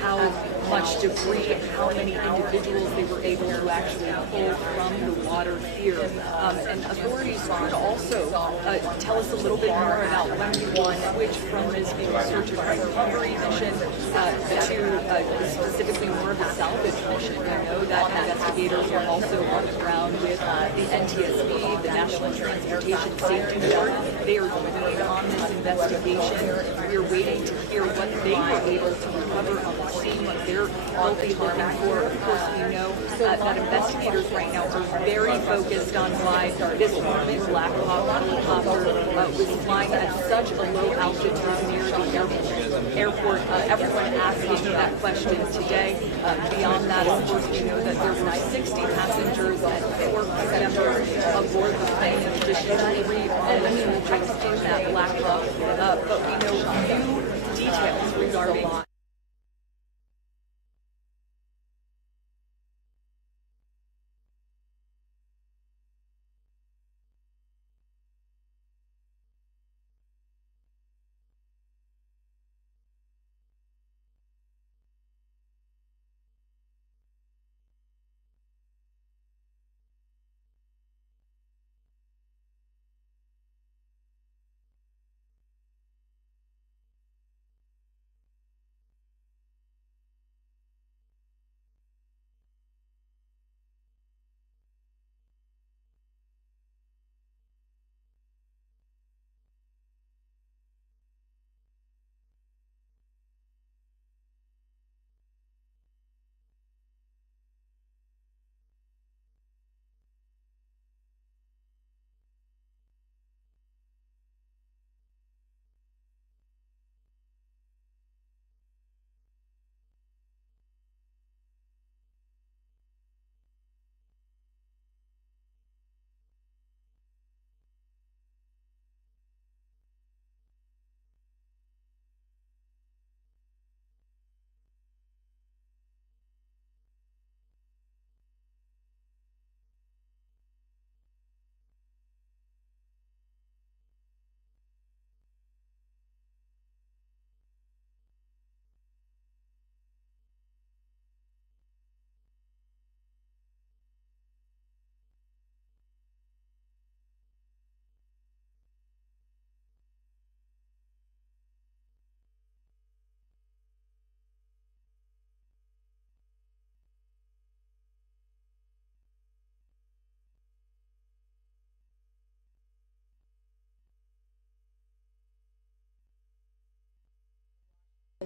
how much debris and how many individuals they were able to actually pull from the water here. And authorities could also tell us a little bit more about when one switched from this being a search and recovery mission to specifically more of a salvage mission. I know that investigators are also on the ground with the NTSB, the National Transportation Safety Board. They are working on this investigation. We're waiting to hear what they were able to recover on the scene, what they're all be looking for. Of course, we know that investigators right now are very focused on why this Mormon Black Hawk helicopter was flying at such a low altitude near the airport. Everyone asking that question today. Beyond that, of course, we know that there were 60 passengers and 4 members aboard the plane, in addition to 3 soldiers in that Black Hawk. But we know few details regarding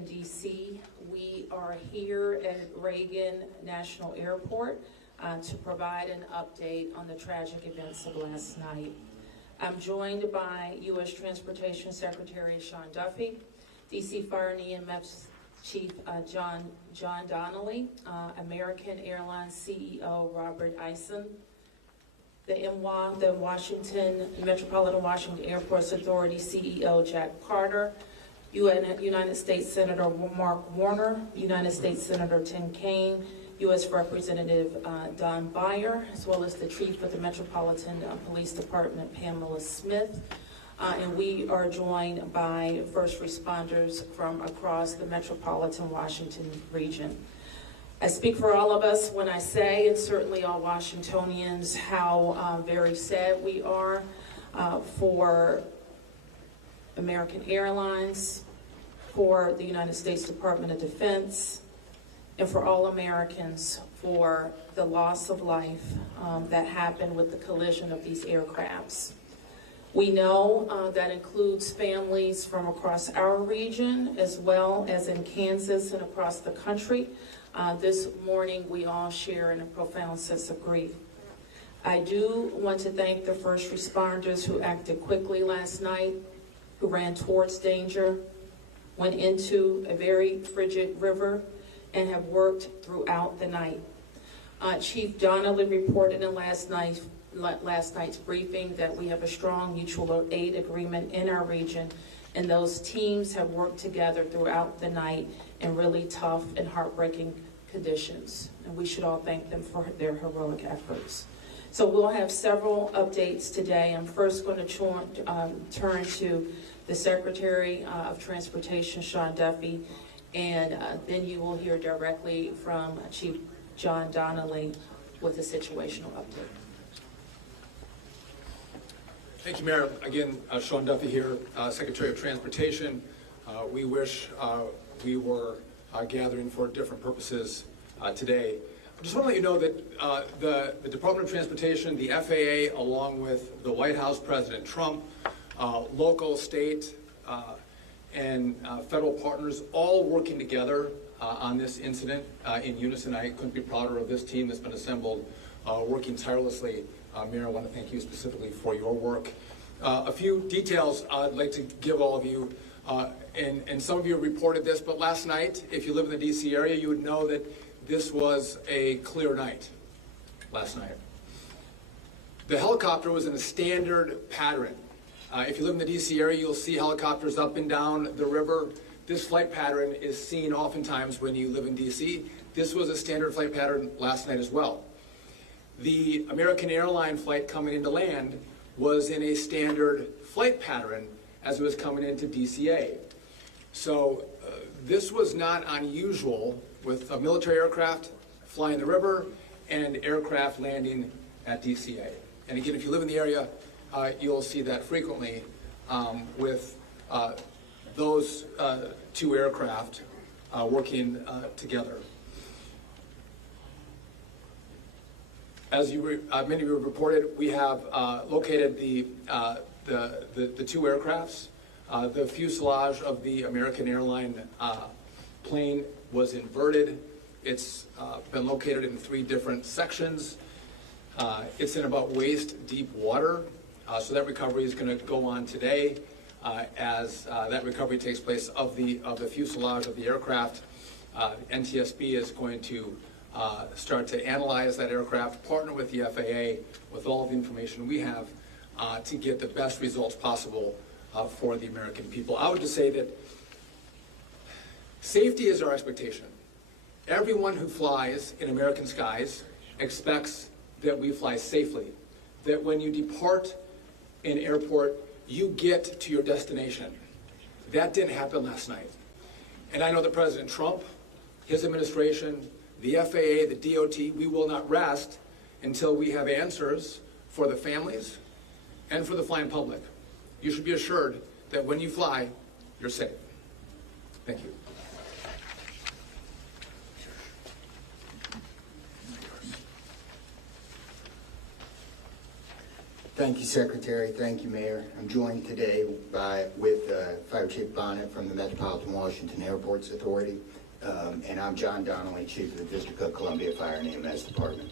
DC. We are here at Reagan National Airport to provide an update on the tragic events of last night. I'm joined by U.S. Transportation Secretary Sean Duffy, DC Fire and EMS Chief John Donnelly, American Airlines CEO Robert Eisen, the MWA, the Metropolitan Washington Airports Authority CEO Jack Carter, United States Senator Mark Warner, United States Senator Tim Kaine, U.S. Representative Don Beyer, as well as the Chief of the Metropolitan Police Department, Pamela Smith. And we are joined by first responders from across the Metropolitan Washington region. I speak for all of us when I say, and certainly all Washingtonians, how very sad we are for American Airlines, for the United States Department of Defense, and for all Americans for the loss of life that happened with the collision of these aircrafts. We know that includes families from across our region as well as in Kansas and across the country. This morning we all share in a profound sense of grief. I do want to thank the first responders who acted quickly last night, who ran towards danger, went into a very frigid river, and have worked throughout the night. Chief Donnelly reported in last night's briefing that we have a strong mutual aid agreement in our region, and those teams have worked together throughout the night in really tough and heartbreaking conditions, and we should all thank them for their heroic efforts. So we'll have several updates today. I'm first going to turn to the Secretary of Transportation, Sean Duffy, and then you will hear directly from Chief John Donnelly with a situational update. Thank you, Mayor. Again, Sean Duffy here, Secretary of Transportation. We wish we were gathering for different purposes today. I just want to let you know that the Department of Transportation, the FAA, along with the White House, President Trump, local, state, and federal partners, all working together on this incident in unison. I couldn't be prouder of this team that's been assembled, working tirelessly. Mayor, I want to thank you specifically for your work. A few details I'd like to give all of you, and some of you reported this, but last night, if you live in the DC area, you would know that this was a clear night last night. The helicopter was in a standard pattern. If you live in the DC area, you'll see helicopters up and down the river. This flight pattern is seen oftentimes when you live in DC. This was a standard flight pattern last night as well. The American Airline flight coming into land was in a standard flight pattern as it was coming into DCA. So this was not unusual with a military aircraft flying the river and aircraft landing at DCA. And again, if you live in the area, you'll see that frequently with those two aircraft working together. As many of you have reported, we have located the two aircrafts. The fuselage of the American Airline plane was inverted. It's been located in 3 different sections. It's in about waist-deep water, so that recovery is going to go on today as that recovery takes place of the fuselage of the aircraft. NTSB is going to start to analyze that aircraft, partner with the FAA with all of the information we have to get the best results possible for the American people. I would just say that safety is our expectation. Everyone who flies in American skies expects that we fly safely, that when you depart an airport, you get to your destination. That didn't happen last night. And I know that President Trump, his administration, the FAA, the DOT, we will not rest until we have answers for the families and for the flying public. You should be assured that when you fly, you're safe. Thank you. Thank you, Secretary. Thank you, Mayor. I'm joined today with Fire Chief Bonnet from the Metropolitan Washington Airports Authority, and I'm John Donnelly, Chief of the District of Columbia Fire and EMS Department.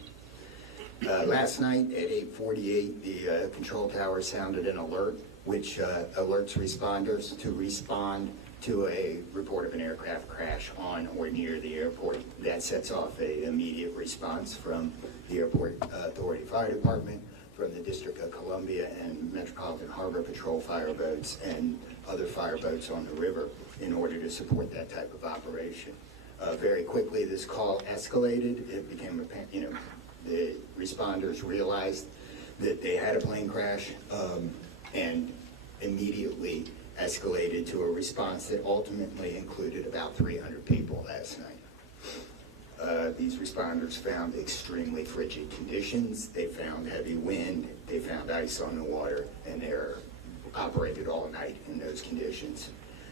Last night at 8:48, the control tower sounded an alert, which alerts responders to respond to a report of an aircraft crash on or near the airport. That sets off an immediate response from the Airport Authority Fire Department, from the District of Columbia and Metropolitan Harbor Patrol fireboats and other fireboats on the river in order to support that type of operation. Very quickly, this call escalated. It became apparent, the responders realized that they had a plane crash and immediately escalated to a response that ultimately included about 300 people last night. These responders found extremely frigid conditions. They found heavy wind. They found ice on the water, and they're operated all night in those conditions.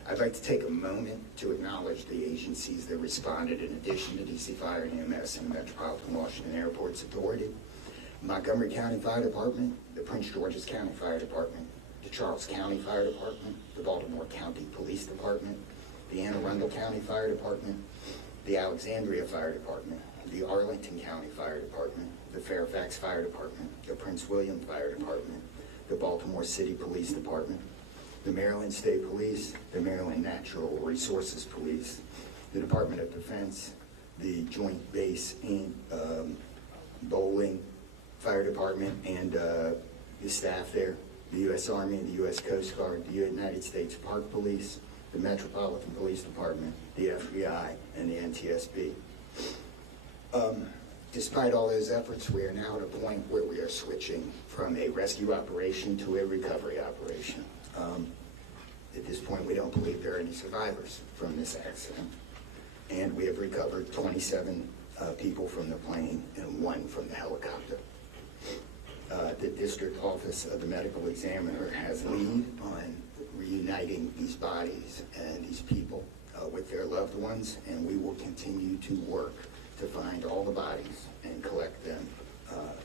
I'd like to take a moment to acknowledge the agencies that responded in addition to DC Fire and EMS and Metropolitan Washington Airports Authority. Montgomery County Fire Department, the Prince George's County Fire Department, the Charles County Fire Department, the Baltimore County Police Department, the Anne Arundel County Fire Department, the Alexandria Fire Department, the Arlington County Fire Department, the Fairfax Fire Department, the Prince William Fire Department, the Baltimore City Police Department, the Maryland State Police, the Maryland Natural Resources Police, the Department of Defense, the Joint Base in Bowling Fire Department and the staff there, the U.S. Army, the U.S. Coast Guard, the United States Park Police, the Metropolitan Police Department, the FBI, and the NTSB. Despite all those efforts, we are now at a point where we are switching from a rescue operation to a recovery operation. At this point, we don't believe there are any survivors from this accident. and we have recovered 27 people from the plane and 1 from the helicopter. The District Office of the Medical Examiner has lead on reuniting these bodies and these people with their loved ones, and we will continue to work to find all the bodies and collect them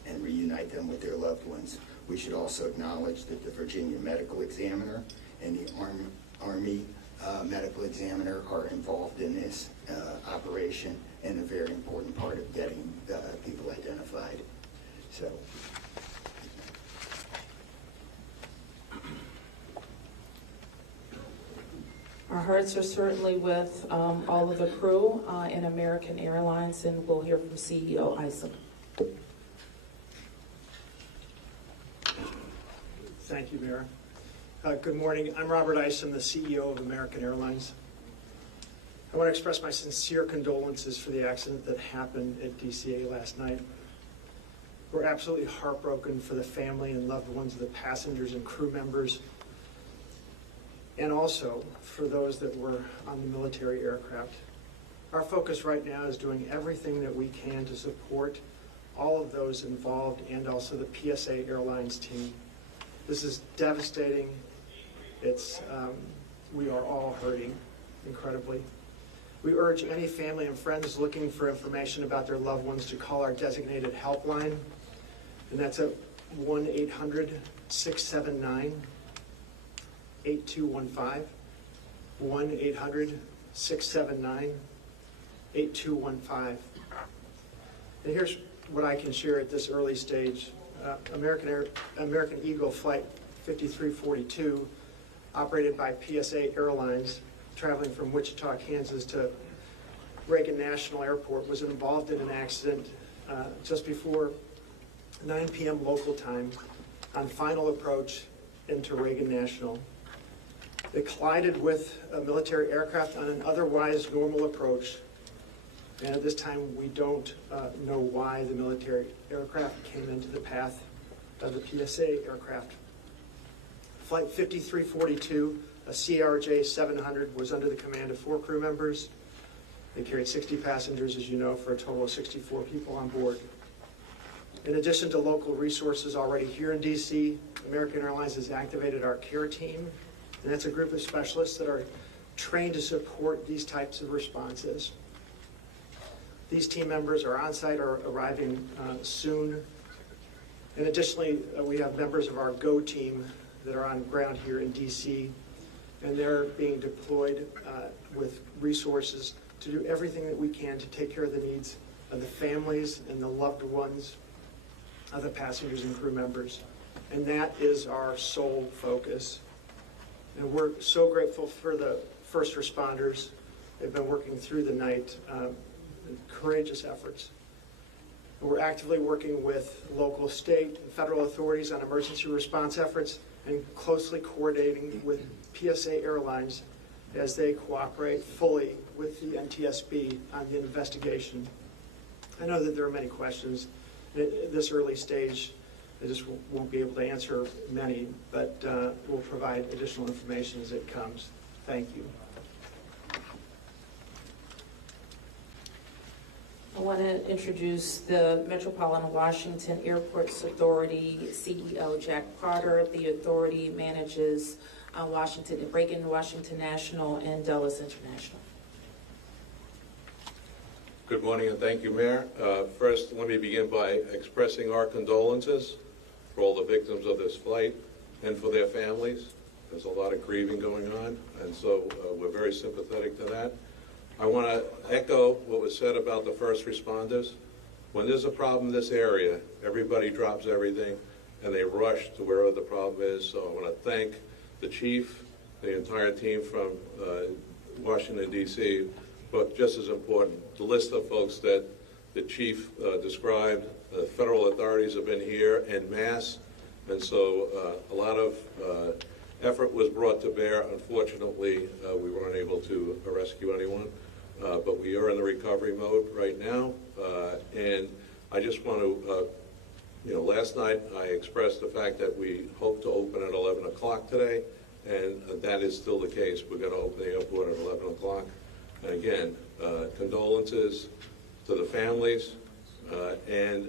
and reunite them with their loved ones. We should also acknowledge that the Virginia Medical Examiner and the Army Medical Examiner are involved in this operation and a very important part of getting people identified. So. Our hearts are certainly with all of the crew in American Airlines, and we'll hear from CEO Isom. Thank you, Mayor. Good morning. I'm Robert Isom, the CEO of American Airlines. I want to express my sincere condolences for the accident that happened at DCA last night. We're absolutely heartbroken for the family and loved ones of the passengers and crew members, and also for those that were on the military aircraft. Our focus right now is doing everything that we can to support all of those involved and also the PSA Airlines team. This is devastating. We are all hurting incredibly. We urge any family and friends looking for information about their loved ones to call our designated helpline, and that's at 1-800-679-8215, 1-800-679-8215. And here's what I can share at this early stage. American Eagle Flight 5342, operated by PSA Airlines, traveling from Wichita, Kansas to Reagan National Airport, was involved in an accident just before 9 p.m. local time on final approach into Reagan National. It collided with a military aircraft on an otherwise normal approach, and at this time we don't know why the military aircraft came into the path of the PSA aircraft. Flight 5342, a CRJ 700, was under the command of 4 crew members. They carried 60 passengers, as you know, for a total of 64 people on board. In addition to local resources already here in DC, American Airlines has activated our care team, and that's a group of specialists that are trained to support these types of responses. These team members are on site or arriving soon. And additionally, we have members of our GO team that are on ground here in DC, and they're being deployed with resources to do everything that we can to take care of the needs of the families and the loved ones of the passengers and crew members. And that is our sole focus. And we're so grateful for the first responders. They've been working through the night, courageous efforts. And we're actively working with local, state, and federal authorities on emergency response efforts and closely coordinating with PSA Airlines as they cooperate fully with the NTSB on the investigation. I know that there are many questions. At this early stage, I just won't be able to answer many, but we'll provide additional information as it comes. Thank you. I want to introduce the Metropolitan Washington Airports Authority CEO, Jack Potter. The authority manages Reagan Washington National and Dulles International. Good morning and thank you, Mayor. First, let me begin by expressing our condolences for all the victims of this flight and for their families. There's a lot of grieving going on, and so we're very sympathetic to that. I want to echo what was said about the first responders. When there's a problem in this area, everybody drops everything and they rush to wherever the problem is. So I want to thank the chief, the entire team from Washington, D.C., but just as important, the list of folks that the chief described. The federal authorities have been here en masse, and so a lot of effort was brought to bear. Unfortunately, we weren't able to rescue anyone, but we are in the recovery mode right now. And I just want to, last night I expressed the fact that we hope to open at 11 o'clock today, and that is still the case. We're going to open the airport at 11 o'clock. And again, condolences to the families, and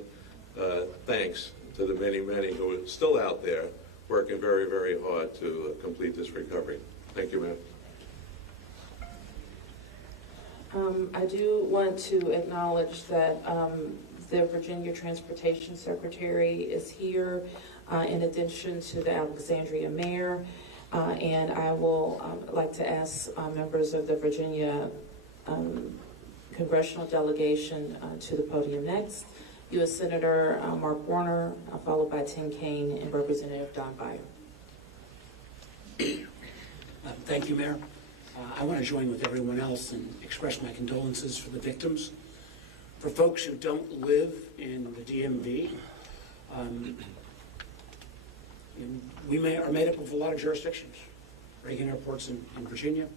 thanks to the many, many who are still out there working very, very hard to complete this recovery. Thank you, ma'am. I do want to acknowledge that the Virginia Transportation Secretary is here, in addition to the Alexandria Mayor, and I will like to ask members of the Virginia Congressional Delegation to the podium next. U.S. Senator Mark Warner, followed by Tim Kaine and Representative Don Beyer. Thank you, Mayor. I want to join with everyone else and express my condolences for the victims. For folks who don't live in the DMV, we are made up of a lot of jurisdictions. Reagan Airport's in Virginia.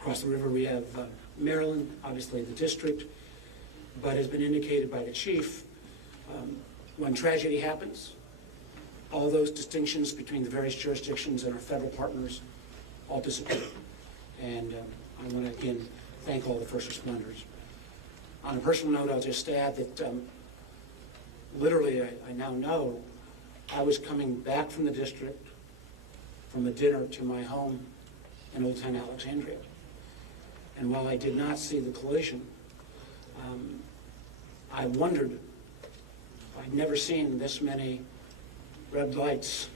Across the river we have Maryland, obviously the district, but has been indicated by the chief, when tragedy happens, all those distinctions between the various jurisdictions and our federal partners all disappear. And I want to again thank all the first responders. On a personal note, I'll just add that literally I now know I was coming back from the district from a dinner to my home in Old Town Alexandria. And while I did not see the collision, I wondered, I'd never seen this many red lights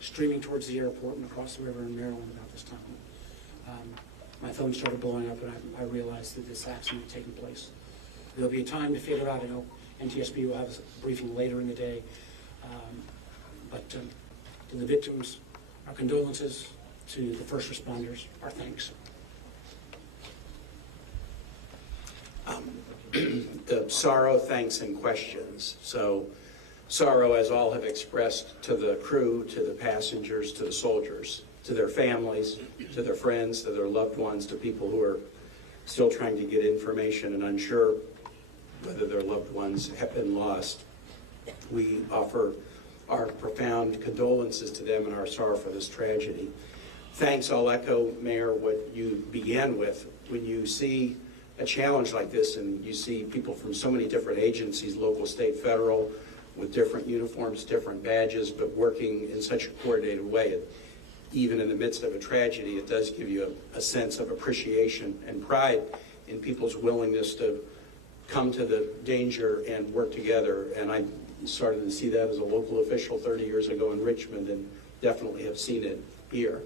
streaming towards the airport and across the river in Maryland about this time. My phone started blowing up and I realized that this accident had taken place. There'll be a time to figure out. I know NTSB will have a briefing later in the day. But to the victims, our condolences. To the first responders, our thanks. The sorrow, thanks, and questions. So sorrow, as all have expressed, to the crew, to the passengers, to the soldiers, to their families, to their friends, to their loved ones, to people who are still trying to get information and unsure whether their loved ones have been lost. We offer our profound condolences to them and our sorrow for this tragedy. Thanks, I'll echo, Mayor, what you began with. When you see a challenge like this and you see people from so many different agencies, local, state, federal, with different uniforms, different badges, but working in such a coordinated way, even in the midst of a tragedy, it does give you a sense of appreciation and pride in people's willingness to come to the danger and work together. And I started to see that as a local official 30 years ago in Richmond, and definitely have seen it here.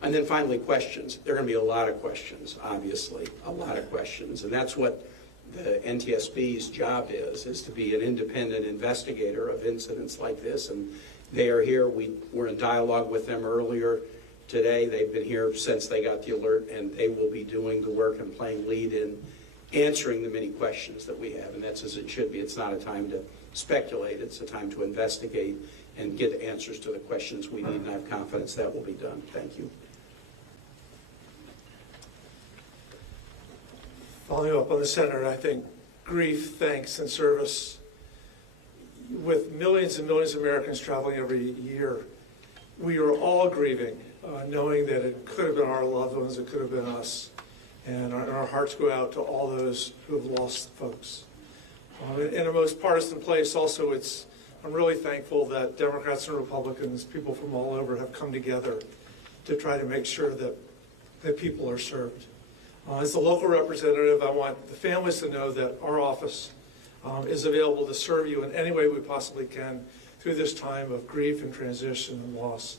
And then finally, questions. There are going to be a lot of questions, obviously, a lot of questions. And that's what the NTSB's job is to be an independent investigator of incidents like this. And they are here. We were in dialogue with them earlier today. They've been here since they got the alert, and they will be doing the work and playing lead in answering the many questions that we have. And that's as it should be. It's not a time to speculate. It's a time to investigate and get answers to the questions we need. And I have confidence that will be done. Thank you. Following up on the Senator, I think grief, thanks, and service, with millions and millions of Americans traveling every year, we are all grieving, knowing that it could have been our loved ones, it could have been us. And our hearts go out to all those who have lost folks. In a most partisan place also, I'm really thankful that Democrats and Republicans, people from all over, have come together to try to make sure that people are served. As a local representative, I want the families to know that our office is available to serve you in any way we possibly can through this time of grief and transition and loss.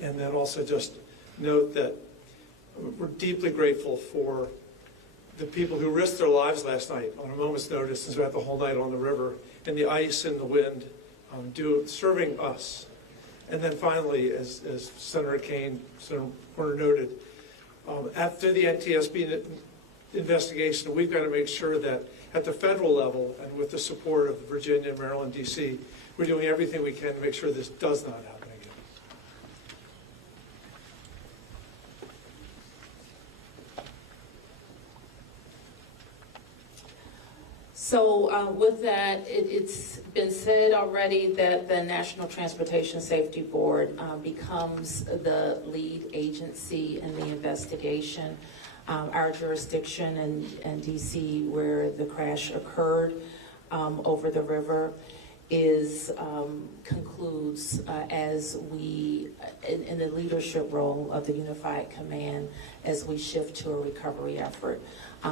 And then also just note that we're deeply grateful for the people who risked their lives last night on a moment's notice and spent the whole night on the river in the ice and the wind, serving us. And then finally, as Senator Kaine, Senator Warner noted, after the NTSB investigation, we've got to make sure that at the federal level and with the support of Virginia, Maryland, D.C., we're doing everything we can to make sure this does not happen again. So with that, it's been said already that the National Transportation Safety Board becomes the lead agency in the investigation. Our jurisdiction in DC where the crash occurred over the river concludes as we, in the leadership role of the Unified Command, as we shift to a recovery effort.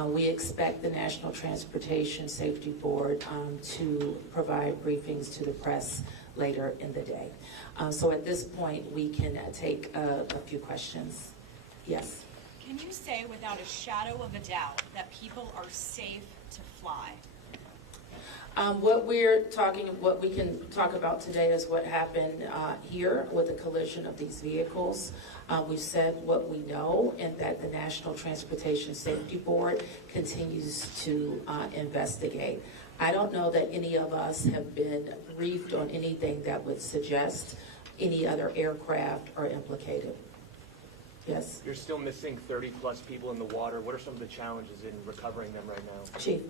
We expect the National Transportation Safety Board to provide briefings to the press later in the day. So at this point, we can take a few questions. Yes? Can you say without a shadow of a doubt that people are safe to fly? What we can talk about today is what happened here with the collision of these vehicles. We've said what we know, and that the National Transportation Safety Board continues to investigate. I don't know that any of us have been briefed on anything that would suggest any other aircraft are implicated. Yes? You're still missing 30-plus people in the water. What are some of the challenges in recovering them right now? Chief?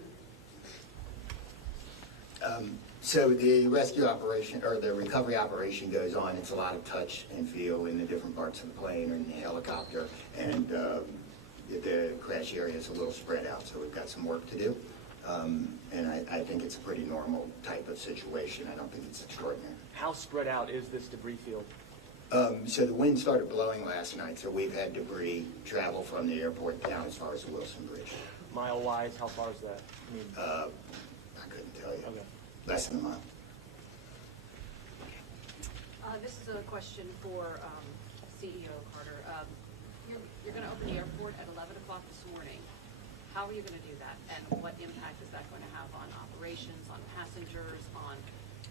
So the rescue operation, or the recovery operation goes on. It's a lot of touch and feel in the different parts of the plane or in the helicopter, and the crash area is a little spread out, so we've got some work to do. And I think it's a pretty normal type of situation. I don't think it's extraordinary. How spread out is this debris field? So the wind started blowing last night, so we've had debris travel from the airport down as far as the Wilson Bridge. Mile-wise, how far is that? I couldn't tell you. Okay. Less than a mile. This is a question for CEO Carter. You're going to open the airport at 11 o'clock this morning. How are you going to do that? And what impact is that going to have on operations, on passengers, on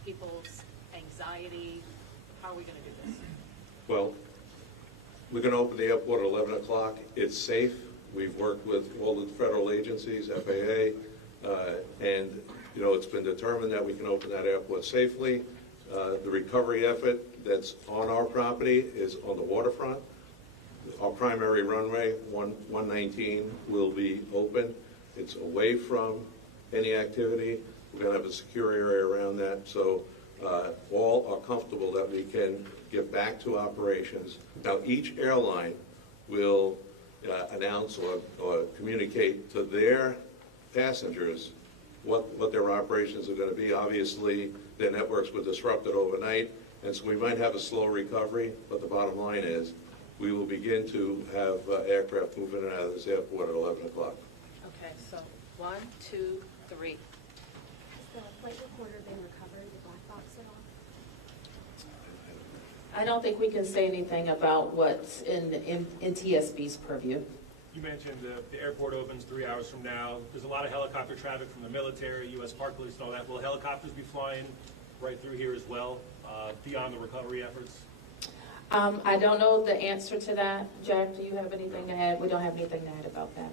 people's anxiety? How are we going to do this? Well, we're going to open the airport at 11 o'clock. It's safe. We've worked with all the federal agencies, FAA, and it's been determined that we can open that airport safely. The recovery effort that's on our property is on the waterfront. Our primary runway, 119, will be open. It's away from any activity. We're going to have a secure area around that, so all are comfortable that we can get back to operations. Now, each airline will announce or communicate to their passengers what their operations are going to be. Obviously, their networks were disrupted overnight, and so we might have a slow recovery, but the bottom line is we will begin to have aircraft moving in and out of this airport at 11 o'clock. Okay, so 1, 2, 3. Has the flight recorder been recovered, the black box at all? I don't think we can say anything about what's in TSB's purview. You mentioned the airport opens 3 hours from now. There's a lot of helicopter traffic from the military, U.S. Park Police and all that. Will helicopters be flying right through here as well, beyond the recovery efforts? I don't know the answer to that. Jack, do you have anything to add? We don't have anything to add about that.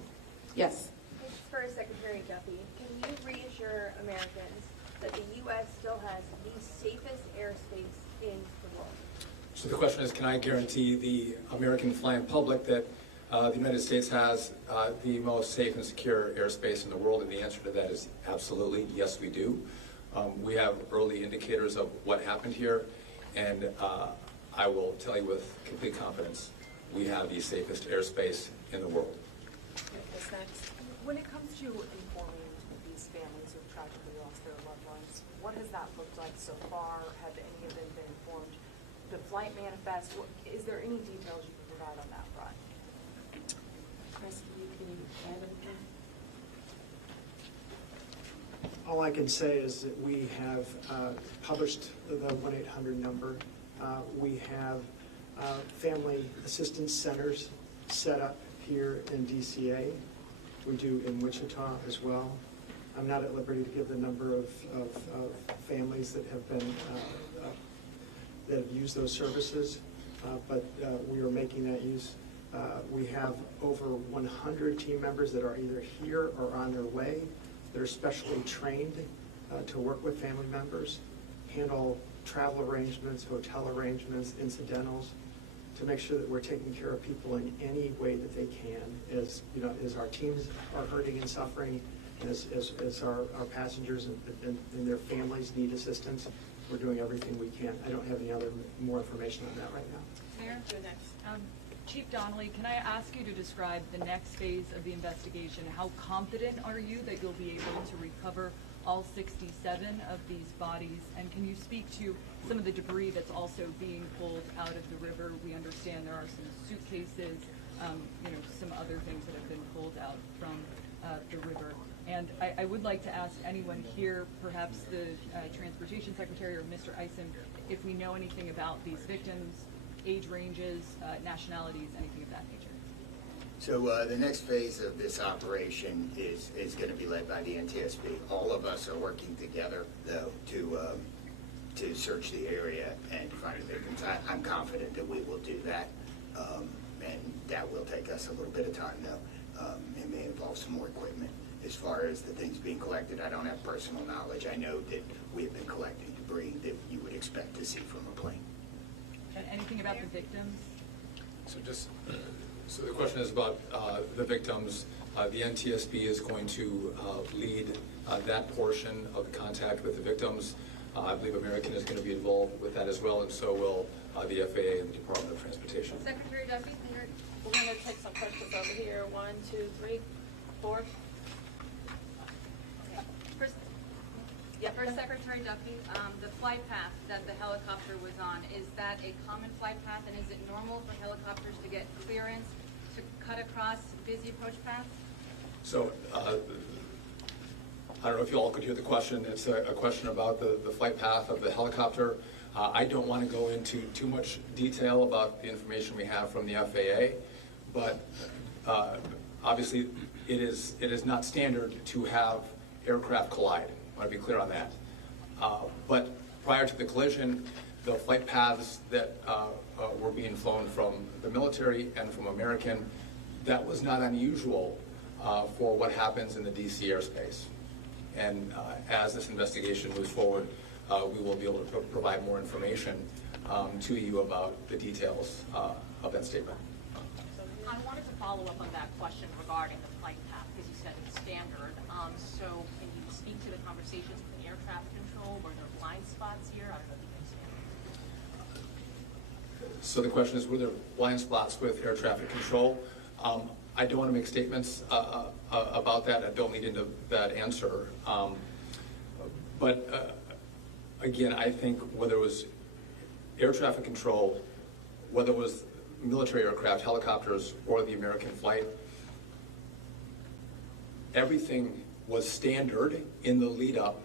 Yes? This is for Secretary Duffy. Can you reassure Americans that the U.S. still has the safest airspace in the world? So the question is, can I guarantee the American flying public that the United States has the most safe and secure airspace in the world? And the answer to that is absolutely, yes, we do. We have early indicators of what happened here, and I will tell you with complete confidence, we have the safest airspace in the world. What's next? When it comes to informing these families who have tragically lost their loved ones, what has that looked like so far? Have any of them been informed? The flight manifest, is there any details you can provide on that front? Chris, can you add anything? All I can say is that we have published the 1-800 number. We have family assistance centers set up here in DCA. We do in Wichita as well. I'm not at liberty to give the number of families that have been that have used those services, but we are making that use. We have over 100 team members that are either here or on their way that are specially trained to work with family members, handle travel arrangements, hotel arrangements, incidentals, to make sure that we're taking care of people in any way that they can, as our teams are hurting and suffering, and as our passengers and their families need assistance. We're doing everything we can. I don't have any more information on that right now. Mayor, go next. Chief Donnelly, can I ask you to describe the next phase of the investigation? How confident are you that you'll be able to recover all 67 of these bodies? And can you speak to some of the debris that's also being pulled out of the river? We understand there are some suitcases, some other things that have been pulled out from the river. And I would like to ask anyone here, perhaps the Transportation Secretary or Mr. Eisen, if we know anything about these victims, age ranges, nationalities, anything of that nature. So the next phase of this operation is going to be led by the NTSB. All of us are working together, though, to search the area and find the victims. I'm confident that we will do that, and that will take us a little bit of time, though. It may involve some more equipment. As far as the things being collected, I don't have personal knowledge. I know that we have been collecting debris that you would expect to see from a plane. And anything about the victims? So the question is about the victims. The NTSB is going to lead that portion of the contact with the victims. I believe American is going to be involved with that as well, and so will the FAA and the Department of Transportation. Secretary Duffy, We're going to take some questions over here. 1, 2, 3, 4. First, Secretary Duffy, the flight path that the helicopter was on, is that a common flight path, and is it normal for helicopters to get clearance to cut across busy approach paths? So I don't know if you all could hear the question. It's a question about the flight path of the helicopter. I don't want to go into too much detail about the information we have from the FAA, but obviously it is not standard to have aircraft collide. I want to be clear on that. But prior to the collision, the flight paths that were being flown from the military and from American, that was not unusual for what happens in the DC airspace. And as this investigation moves forward, we will be able to provide more information to you about the details of that statement. I wanted to follow up on that question regarding the flight path, because you said it's standard. So can you speak to the conversations with air traffic control? Were there blind spots here? I don't know if you can stand. So the question is, were there blind spots with air traffic control? I don't want to make statements about that. I don't lead into that answer. But again, I think whether it was air traffic control, whether it was military aircraft, helicopters, or the American flight, everything was standard in the lead up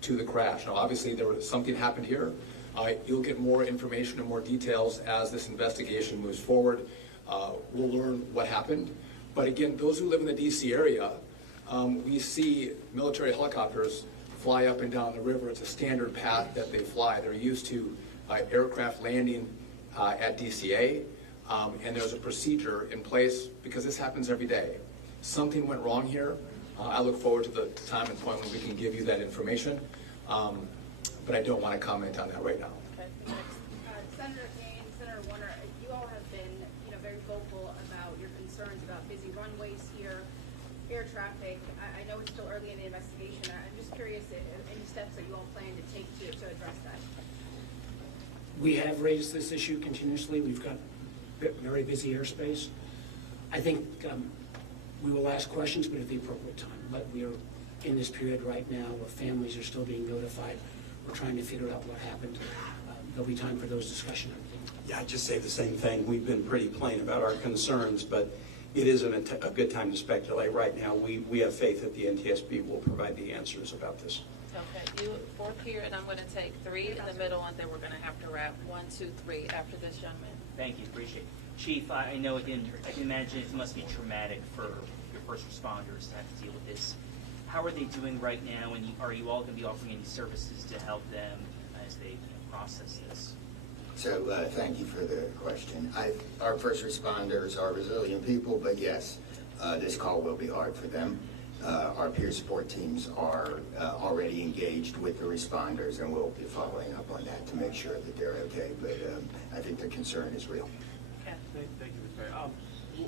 to the crash. Now, obviously, something happened here. You'll get more information and more details as this investigation moves forward. We'll learn what happened. But again, those who live in the DC area, we see military helicopters fly up and down the river. It's a standard path that they fly. They're used to aircraft landing at DCA, and there's a procedure in place because this happens every day. Something went wrong here. I look forward to the time and point when we can give you that information, but I don't want to comment on that right now. Okay. Senator Kane, Senator Warner, you all have been, very vocal about your concerns about busy runways here, air traffic. I know it's still early in the investigation. I'm just curious if any steps that you all plan to take to address that. We have raised this issue continuously. We've got very busy airspace. I think we will ask questions, but at the appropriate time. But we are in this period right now where families are still being notified. We're trying to figure out what happened. There'll be time for those discussions. Yeah, I'd just say the same thing. We've been pretty plain about our concerns, but it isn't a good time to speculate right now. We have faith that the NTSB will provide the answers about this. Okay, you 4 here, and I'm going to take 3 in the middle, and then we're going to have to wrap 1, 2, 3 after this young man. Thank you, appreciate it. Chief, I know I can imagine it must be traumatic for your first responders to have to deal with this. How are they doing right now, and are you all going to be offering any services to help them as they process this? So thank you for the question. Our first responders are resilient people, but yes, this call will be hard for them. Our peer support teams are already engaged with the responders, and we'll be following up on that to make sure that they're okay. But I think the concern is real. Okay. Thank you, Ms. Mayor.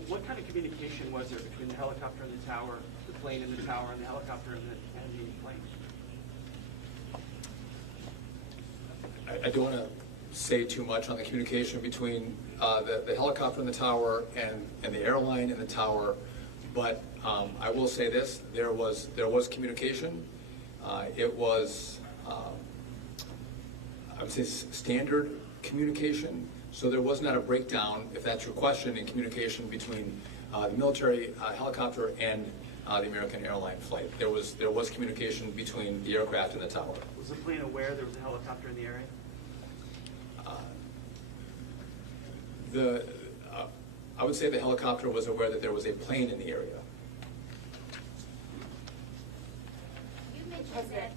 What kind of communication was there between the helicopter and the tower, the plane and the tower, and the helicopter and the plane? I don't want to say too much on the communication between the helicopter in the tower and the airline in the tower, but I will say this: there was communication. It was, I would say, standard communication. So there was not a breakdown, if that's your question, in communication between the military helicopter and the American Airline flight. There was communication between the aircraft and the tower. Was the plane aware there was a helicopter in the area? I would say the helicopter was aware that there was a plane in the area. You mentioned that.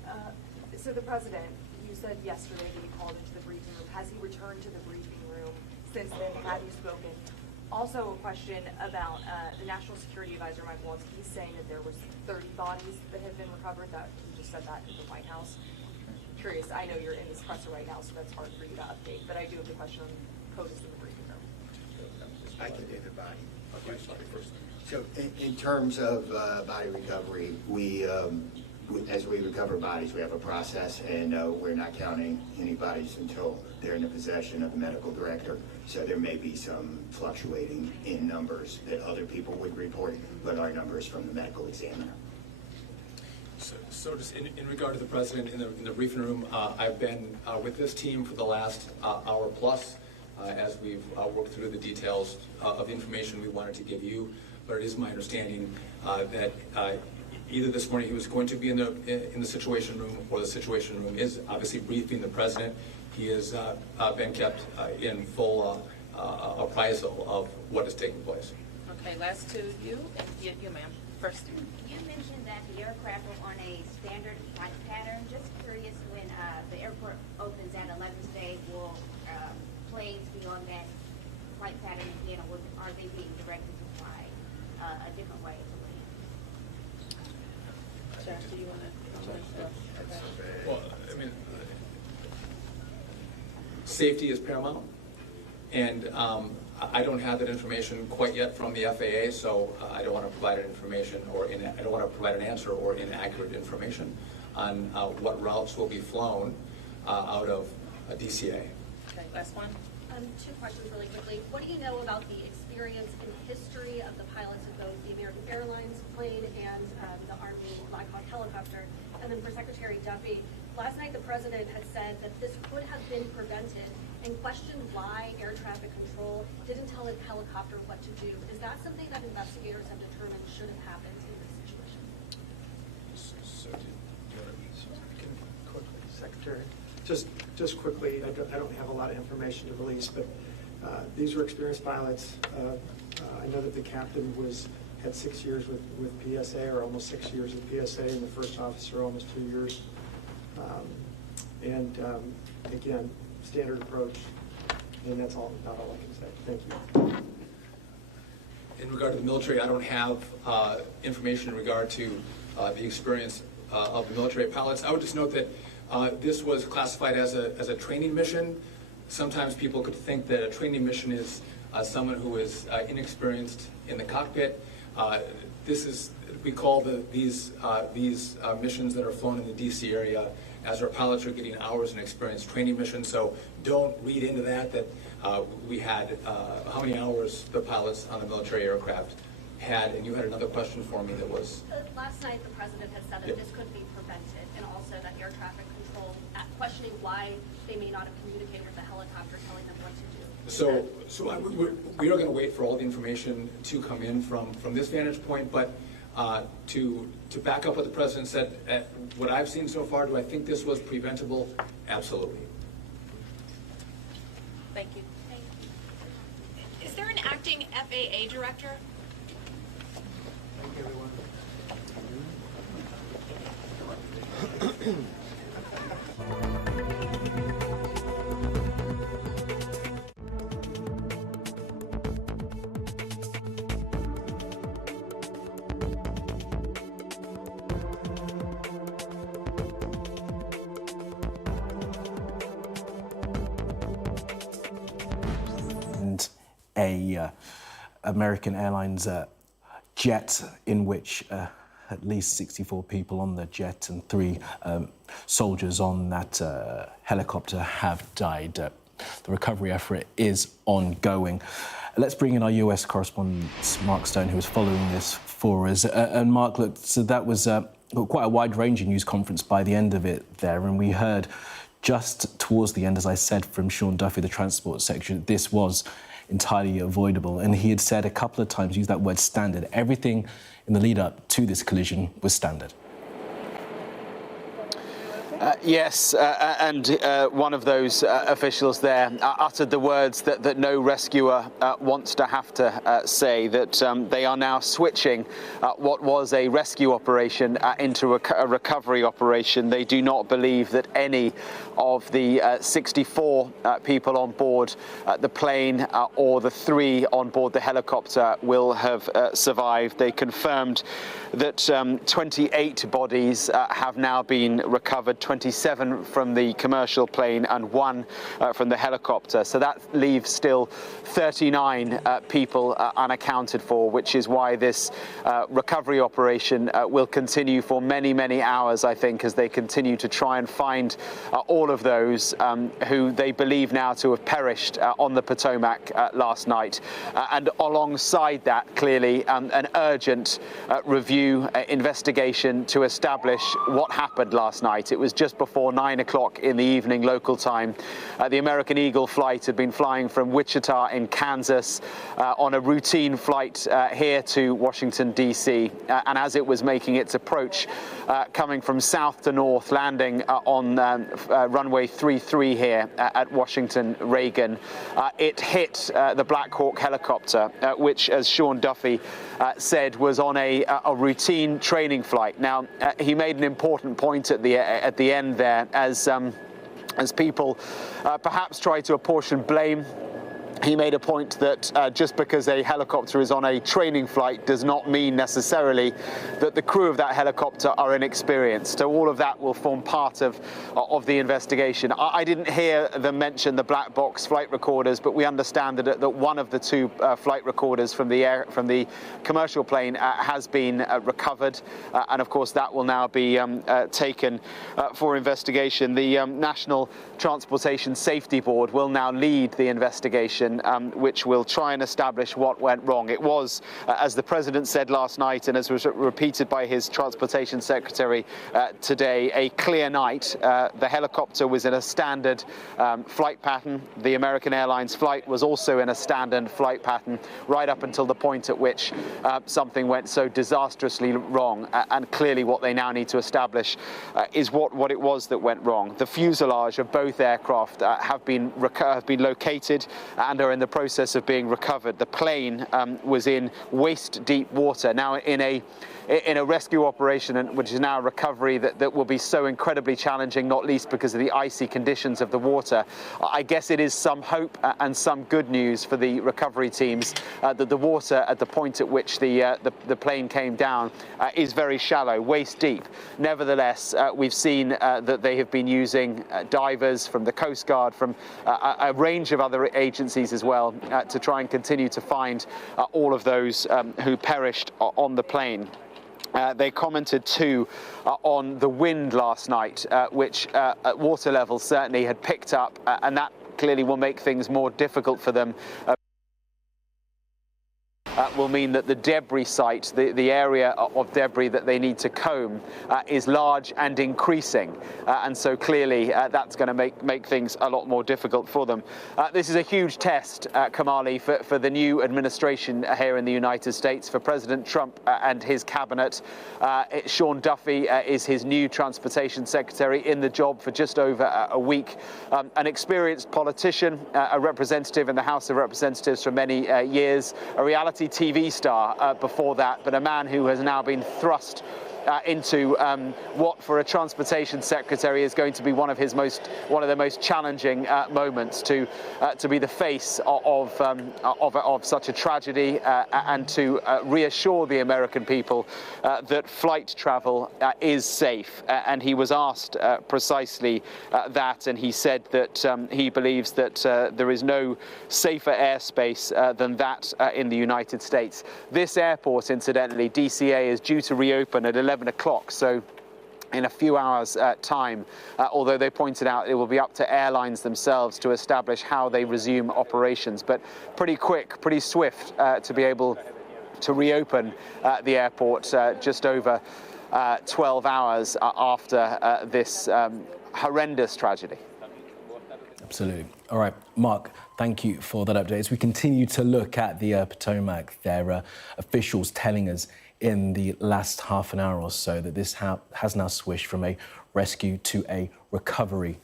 So the president, you said yesterday that he called into the briefing room. Has he returned to the briefing room since then? Have you spoken? Also, a question about the National Security Advisor, Mike Waltz. He's saying that there was 30 bodies that have been recovered. That he just said that in the White House. Curious. I know you're in this presser right now, so that's hard for you to update. But I do have the question on CODIS in the briefing room. I can do the body. Okay. So in terms of body recovery, as we recover bodies, we have a process, and we're not counting any bodies until they're in the possession of the medical director. So there may be some fluctuating in numbers that other people would report, but our numbers from the medical examiner. So just in regard to the president in the briefing room, I've been with this team for the last hour plus as we've worked through the details of the information we wanted to give you. But it is my understanding that either this morning he was going to be in the situation room, or the situation room is obviously briefing the president. He has been kept in full appraisal of what is taking place. Okay, last two, you ma'am, first. You mentioned that the aircraft were on a standard flight pattern. Just curious, when the airport opens at 11th day, will planes be on that flight pattern again, or are they being directed to fly a different way to land? Josh, do you want to? Well, I mean, safety is paramount, and I don't have that information quite yet from the FAA, so I don't want to provide information I don't want to provide an answer or inaccurate information on what routes will be flown out of DCA. Okay, last one. Two questions really quickly. What do you know about the experience and history of the pilots of both the American Airlines plane and the Army Black Hawk helicopter? And then for Secretary Duffy, last night the president had said that this could have been prevented and questioned why air traffic control didn't tell a helicopter what to do. Is that something that investigators have determined should have happened in this situation? Secretary, just quickly, I don't have a lot of information to release, but these were experienced pilots. I know that the captain had 6 years with PSA, or almost 6 years with PSA, and the first officer almost 2 years. Again, standard approach, and that's about all I can say. Thank you. In regard to the military, I don't have information in regard to the experience of the military pilots. I would just note that this was classified as a training mission. Sometimes people could think that a training mission is someone who is inexperienced in the cockpit. We call these missions that are flown in the DC area as our pilots are getting hours in experience training missions. So don't read into that we had how many hours the pilots on the military aircraft had. And you had another question for me that was? Last night the president had said that this could be prevented, and also that air traffic control, questioning why they may not have communicated with the helicopter telling them what to do. So we are going to wait for all the information to come in from this vantage point, but to back up what the president said, what I've seen so far, do I think this was preventable? Absolutely. Thank you. Is there an acting FAA director? Thank you, everyone. And a American Airlines jet in which at least 64 people on the jet and 3 soldiers on that helicopter have died. the recovery effort is ongoing. Let's bring in our US correspondent, Mark Stone, who was following this for us. And Mark, look, so that was quite a wide-ranging news conference by the end of it there, and we heard just towards the end, as I said, from Sean Duffy, the Transport Secretary, that this was entirely avoidable. And he had said a couple of times, used that word standard. Everything in the lead-up to this collision was standard. Yes, and one of those officials there uttered the words that no rescuer wants to have to say, that they are now switching what was a rescue operation into a recovery operation. They do not believe that any of the 64 people on board the plane or the 3 on board the helicopter will have survived. They confirmed that 28 bodies have now been recovered, 27 from the commercial plane and 1 from the helicopter. So that leaves still 39 people unaccounted for, which is why this recovery operation will continue for many, many hours, I think, as they continue to try and find all of those who they believe now to have perished on the Potomac last night. And alongside that, clearly, an urgent review investigation to establish what happened last night. It was just before 9 o'clock in the evening local time. The American Eagle flight had been flying from Wichita in Kansas on a routine flight here to Washington, D.C. And as it was making its approach, coming from south to north, landing on runway 33 here at Washington Reagan, it hit the Black Hawk helicopter, which, as Sean Duffy said, was on a routine training flight. Now, he made an important point at the end there, as people perhaps try to apportion blame. He made a point that just because a helicopter is on a training flight does not mean necessarily that the crew of that helicopter are inexperienced. So all of that will form part of the investigation. I didn't hear them mention the black box flight recorders, but we understand that one of the 2 flight recorders from the commercial plane has been recovered, and of course that will now be taken for investigation. The National Transportation Safety Board will now lead the investigation, which will try and establish what went wrong. It was, as the President said last night, and as was repeated by his Transportation Secretary today, a clear night. The helicopter was in a standard flight pattern. The American Airlines flight was also in a standard flight pattern, right up until the point at which something went so disastrously wrong. And clearly what they now need to establish is what it was that went wrong. The fuselage of both aircraft have been located and are in the process of being recovered. The plane was in waist-deep water. Now, in a rescue operation, which is now a recovery that will be so incredibly challenging, not least because of the icy conditions of the water, I guess it is some hope and some good news for the recovery teams that the water at the point at which the plane came down is very shallow, waist deep. Nevertheless, we've seen that they have been using divers from the Coast Guard, from a range of other agencies as well, to try and continue to find all of those who perished on the plane. They commented too on the wind last night, which at water levels certainly had picked up, and that clearly will make things more difficult for them. Will mean that the debris site, the area of debris that they need to comb, is large and increasing. And so clearly that's going to make things a lot more difficult for them. This is a huge test, Kamali, for the new administration here in the United States, for President Trump and his cabinet. Sean Duffy is his new transportation secretary, in the job for just over a week. An experienced politician, a representative in the House of Representatives for many years, a reality TV star before that, but a man who has now been thrust into what for a transportation secretary is going to be one of the most challenging moments, to be the face of such a tragedy, and to reassure the American people that flight travel is safe. And he was asked precisely that, and he said that he believes that there is no safer airspace than that in the United States. This airport, incidentally, DCA, is due to reopen at 11 o'clock, so in a few hours' time, although they pointed out it will be up to airlines themselves to establish how they resume operations. But pretty quick, pretty swift to be able to reopen the airport just over 12 hours after this horrendous tragedy. Absolutely. All right, Mark, thank you for that update. As we continue to look at the Potomac, there are officials telling us in the last half an hour or so that this has now switched from a rescue to a recovery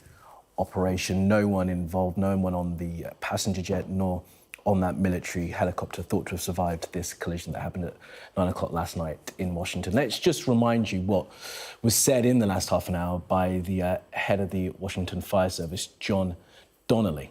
operation. No one involved, no one on the passenger jet nor on that military helicopter thought to have survived this collision that happened at 9 o'clock last night in Washington. Let's just remind you what was said in the last half an hour by the head of the Washington Fire Service, John Donnelly.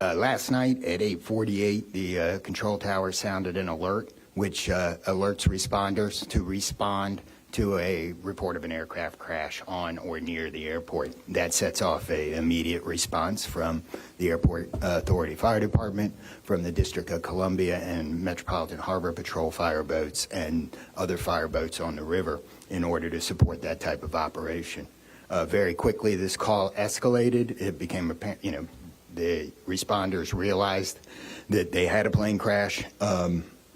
Last night at 8:48, the control tower sounded an alert, which alerts responders to respond to a report of an aircraft crash on or near the airport. That sets off an immediate response from the Airport Authority Fire Department, from the District of Columbia and Metropolitan Harbor Patrol fire boats and other fire boats on the river in order to support that type of operation. Very quickly, this call escalated. It became apparent, the responders realized that they had a plane crash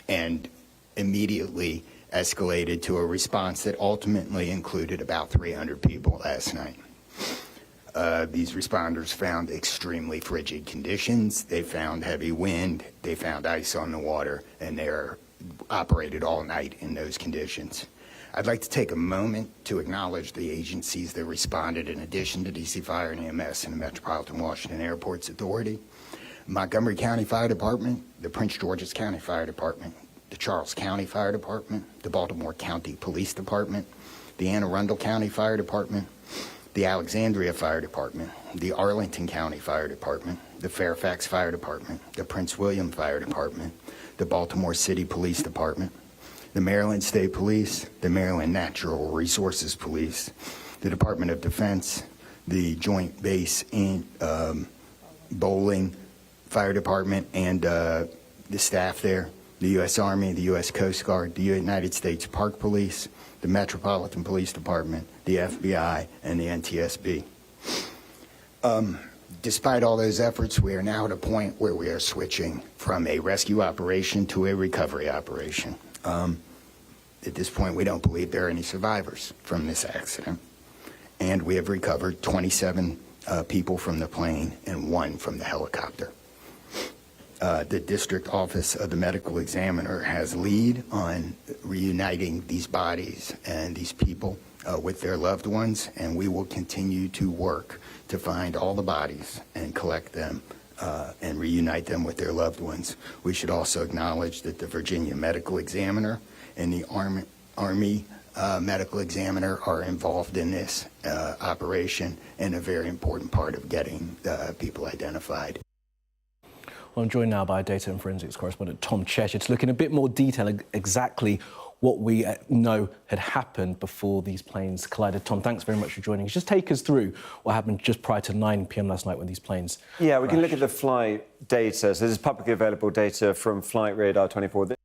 and immediately escalated to a response that ultimately included about 300 people last night. These responders found extremely frigid conditions. They found heavy wind. They found ice on the water, and they operated all night in those conditions. I'd like to take a moment to acknowledge the agencies that responded in addition to DC Fire and EMS and the Metropolitan Washington Airports Authority: Montgomery County Fire Department, the Prince George's County Fire Department, the Charles County Fire Department, the Baltimore County Police Department, the Anne Arundel County Fire Department, the Alexandria Fire Department, the Arlington County Fire Department, the Fairfax Fire Department, the Prince William Fire Department, the Baltimore City Police Department, the Maryland State Police, the Maryland Natural Resources Police, the Department of Defense, the Joint Base in Bowling Fire Department and the staff there, the U.S. Army, the U.S. Coast Guard, the United States Park Police, the Metropolitan Police Department, the FBI, and the NTSB. Despite all those efforts, we are now at a point where we are switching from a rescue operation to a recovery operation. At this point, we don't believe there are any survivors from this accident, and we have recovered 27 people from the plane and 1 from the helicopter. The District Office of the Medical Examiner has lead on reuniting these bodies and these people with their loved ones, and we will continue to work to find all the bodies and collect them and reunite them with their loved ones. We should also acknowledge that the Virginia Medical Examiner and the Army Medical Examiner are involved in this operation and a very important part of getting people identified. Well, I'm joined now by data and forensics correspondent Tom Cheshire to look in a bit more detail exactly what we know had happened before these planes collided. Tom, thanks very much for joining us. Just take us through what happened just prior to 9 p.m. last night when these planes Yeah, we crashed. can look at the flight data. So this is publicly available data from Flight Radar 24.